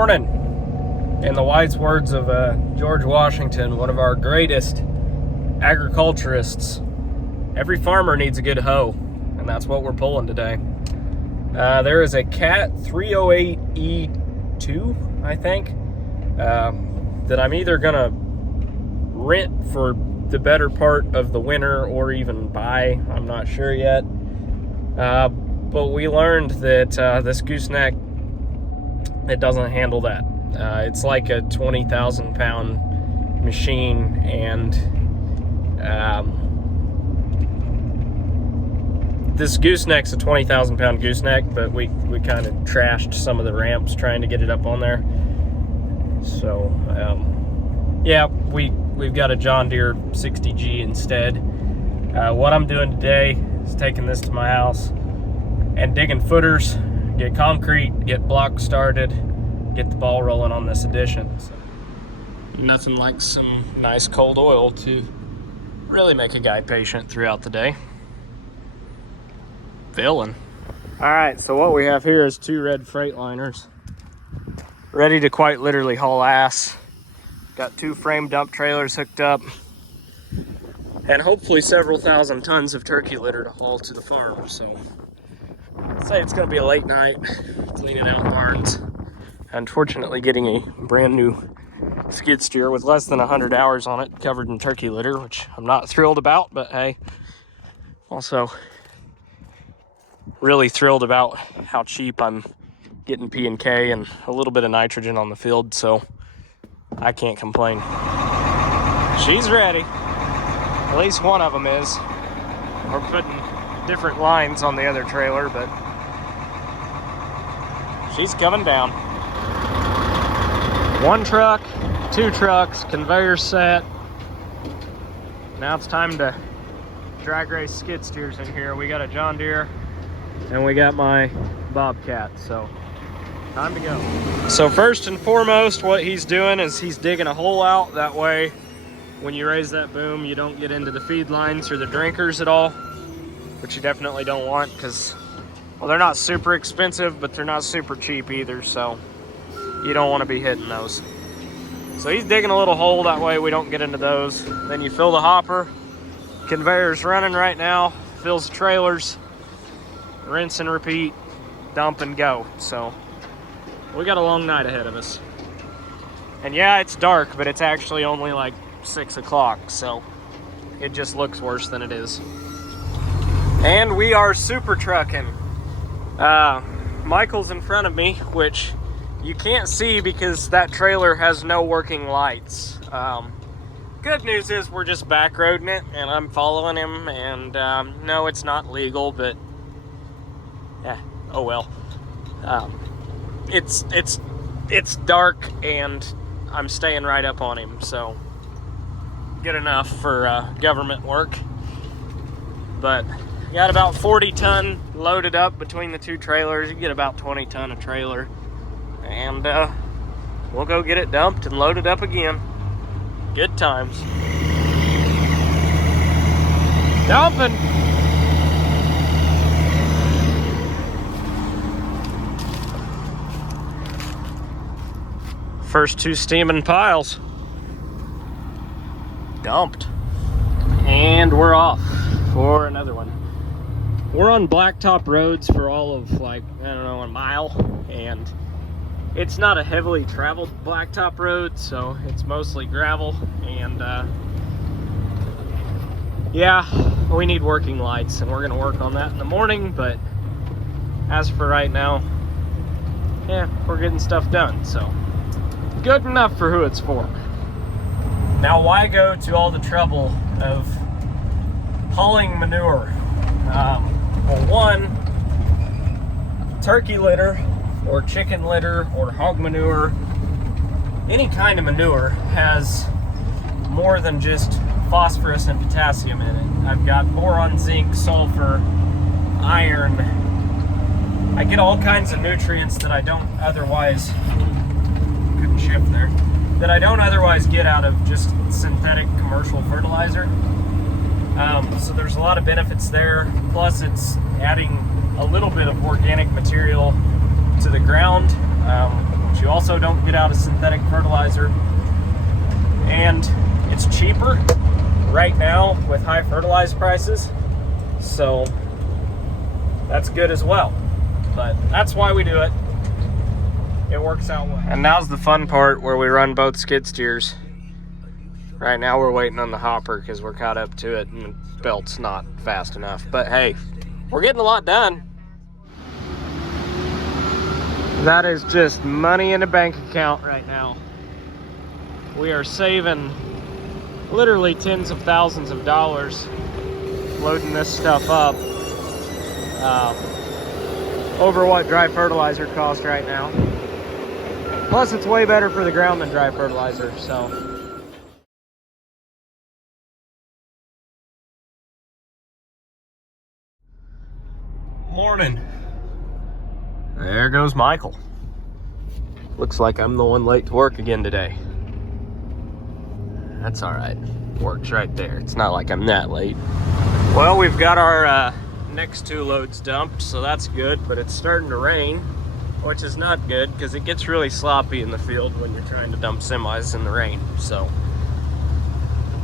morning. In the wise words of George Washington, one of our greatest agriculturists, every farmer needs a good hoe, and that's what we're pulling today. There is a Cat 308E2, I think, that I'm either gonna rent for the better part of the winter or even buy. I'm not sure yet. But we learned that this gooseneck, it doesn't handle that. It's like a 20,000 pound machine, and this gooseneck's a 20,000 pound gooseneck, but we kind of trashed some of the ramps trying to get it up on there. So yeah, we've got a John Deere 60G instead. What I'm doing today is taking this to my house and digging footers, get concrete, get blocks started, get the ball rolling on this addition. So, nothing like some nice cold oil to really make a guy patient throughout the day. Filling. All right, so what we have here is two red Freightliners ready to quite literally haul ass. Got two frame dump trailers hooked up, and hopefully several thousand tons of turkey litter to haul to the farm. So I'd say it's gonna be a late night cleaning out barns. Unfortunately, getting a brand new skid steer with less than 100 hours on it covered in turkey litter, which I'm not thrilled about, but hey, also really thrilled about how cheap I'm getting P&K and a little bit of nitrogen on the field, so I can't complain. She's ready. At least one of them is. We're putting different lines on the other trailer, but she's coming down. One truck, two trucks, conveyor set. Now it's time to drag race skid steers in here. We got a John Deere and we got my Bobcat, so time to go. So first and foremost, what he's doing is he's digging a hole out. That way, when you raise that boom, you don't get into the feed lines or the drinkers at all, which you definitely don't want, because, well, they're not super expensive, but they're not super cheap either, so you don't want to be hitting those. So he's digging a little hole, that way we don't get into those. Then you fill the hopper. Conveyor's running right now, fills the trailers, rinse and repeat, dump and go. So we got a long night ahead of us. And yeah, it's dark, but it's actually only like 6 o'clock, so it just looks worse than it is. And we are super trucking. Michael's in front of me, which you can't see because that trailer has no working lights. Good news is we're just back roading it, and I'm following him, and no, it's not legal, but yeah, oh well. It's dark, and I'm staying right up on him, so good enough for government work. But got about 40 ton loaded up between the two trailers. You get about 20 ton a trailer, and we'll go get it dumped and loaded up again. Good times. Dumping. First two steaming piles dumped, and we're off for another one. We're on blacktop roads for all of, like, I don't know, a mile, and it's not a heavily traveled blacktop road, so it's mostly gravel. And yeah, we need working lights, and we're gonna work on that in the morning. But as for right now, yeah, we're getting stuff done, so good enough for who it's for. Now, why go to all the trouble of hauling manure? Well, one, turkey litter or chicken litter or hog manure, any kind of manure has more than just phosphorus and potassium in it. I've got boron, zinc, sulfur, iron. I get all kinds of nutrients that I don't otherwise, couldn't shift there, that I don't otherwise get out of just synthetic commercial fertilizer. So there's a lot of benefits there. Plus it's adding a little bit of organic material to the ground. but you also don't get out a synthetic fertilizer. And it's cheaper right now with high fertilizer prices, so that's good as well. But that's why we do it. It works out well. And now's the fun part where we run both skid steers. Right now we're waiting on the hopper because we're caught up to it and the belt's not fast enough. But hey, we're getting a lot done. That is just money in a bank account right now. We are saving literally tens of thousands of dollars loading this stuff up over what dry fertilizer costs right now. Plus it's way better for the ground than dry fertilizer, so. Morning. There goes Michael. Looks like I'm the one late to work again today. That's all right. Works right there. It's not like I'm that late. Well, we've got our next 2 loads dumped, so that's good, but it's starting to rain, which is not good because it gets really sloppy in the field when you're trying to dump semis in the rain. So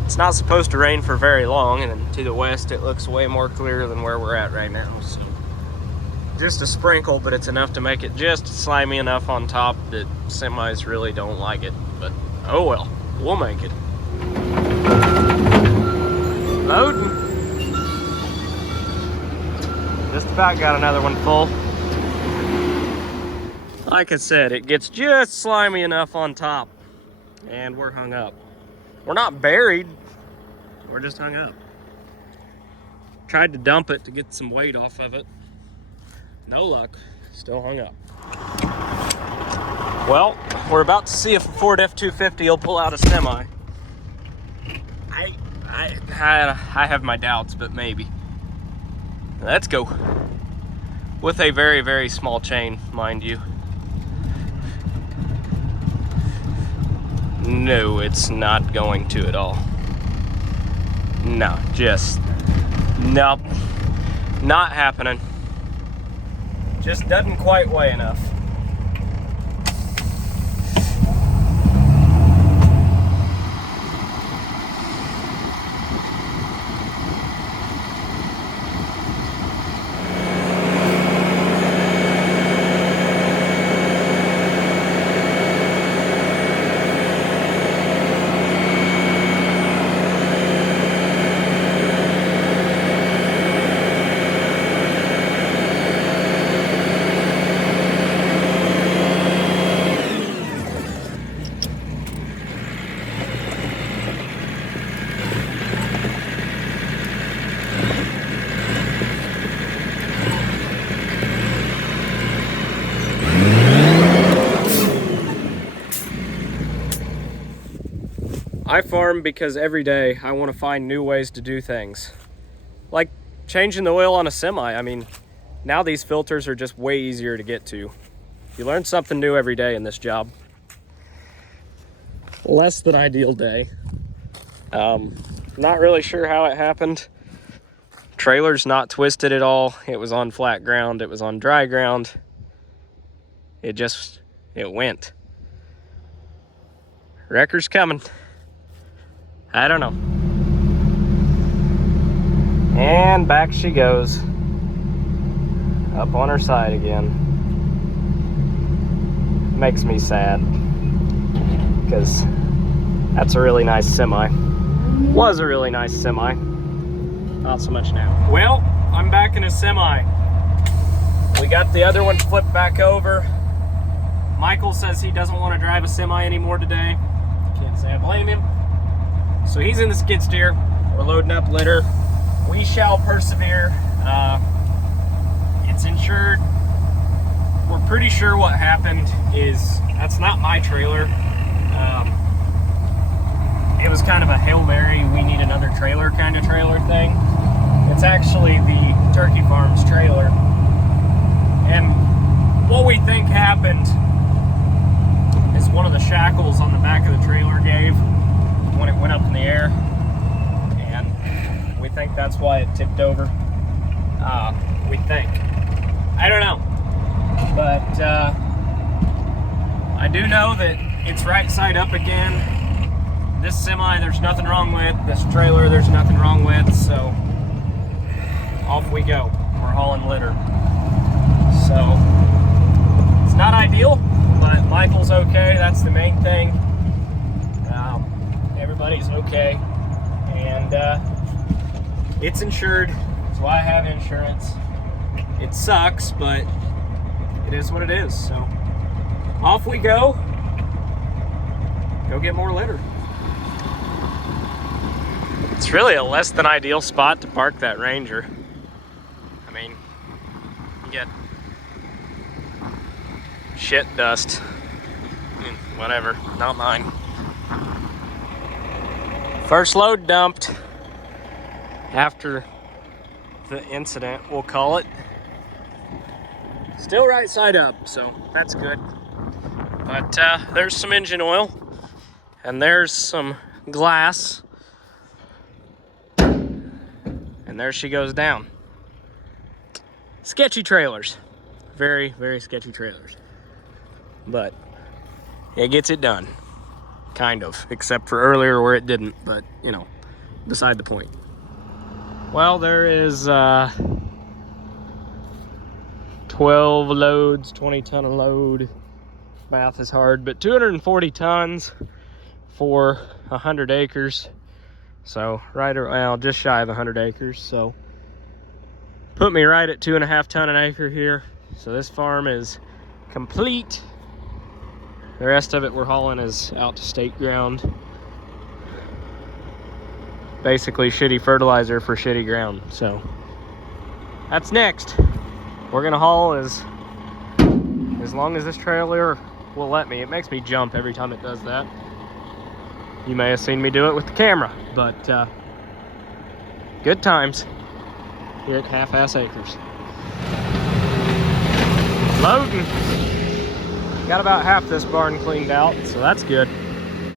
it's not supposed to rain for very long, and to the west it looks way more clear than where we're at right now. So just a sprinkle, but it's enough to make it just slimy enough on top that semis really don't like it. But oh well, we'll make it. Loading. Just about got another one full. Like I said, it gets just slimy enough on top and we're hung up. We're not buried, we're just hung up. Tried to dump it to get some weight off of it. No luck, still hung up. Well, we're about to see if a Ford F-250 will pull out a semi. I have my doubts, but maybe. Let's go. With a very, very small chain, mind you. No, it's not going to at all. No, just, nope. Not happening. Just doesn't quite weigh enough. I farm because every day I want to find new ways to do things. Like changing the oil on a semi. I mean, now these filters are just way easier to get to. You learn something new every day in this job. Less than ideal day. Not really sure how it happened. Trailer's not twisted at all. It was on flat ground. It was on dry ground. It went. Wrecker's coming. I don't know. And back she goes. Up on her side again. Makes me sad. Because that's a really nice semi. Was a really nice semi. Not so much now. Well, I'm back in a semi. We got the other one flipped back over. Michael says he doesn't want to drive a semi anymore today. Can't say I blame him. So he's in the skid steer. We're loading up litter. We shall persevere. It's insured. We're pretty sure what happened is that's not my trailer. It was kind of a Hail Mary, we need another trailer kind of trailer thing. It's actually the Turkey Farm's trailer. And what we think happened is one of the shackles on the back of the trailer gave when it went up in the air, and we think that's why it tipped over. We think. I don't know, but I do know that it's right side up again. This semi, there's nothing wrong with. This trailer, there's nothing wrong with. So off we go. We're hauling litter. So it's not ideal, but Michael's okay. That's the main thing. Everybody's okay, and it's insured. That's why I have insurance. It sucks, but it is what it is. So off we go. Go get more litter. It's really a less than ideal spot to park that Ranger. I mean, you get shit dust. Whatever, not mine. First load dumped after the incident, we'll call it. Still right side up, so that's good. But there's some engine oil, and there's some glass, and there she goes down. Sketchy trailers. Very, very sketchy trailers. But it gets it done. Kind of, except for earlier where it didn't, but you know, beside the point. Well, there is 12 loads, 20 ton a load. Math is hard, but 240 tons for 100 acres. So right around, well, just shy of 100 acres. So put me right at 2.5 ton an acre here. So this farm is complete. The rest of it we're hauling is out to state ground. Basically shitty fertilizer for shitty ground. So that's next. We're gonna haul as long as this trailer will let me. It makes me jump every time it does that. You may have seen me do it with the camera, but good times here at Half-Ass Acres. Loading. Got about half this barn cleaned out, so that's good.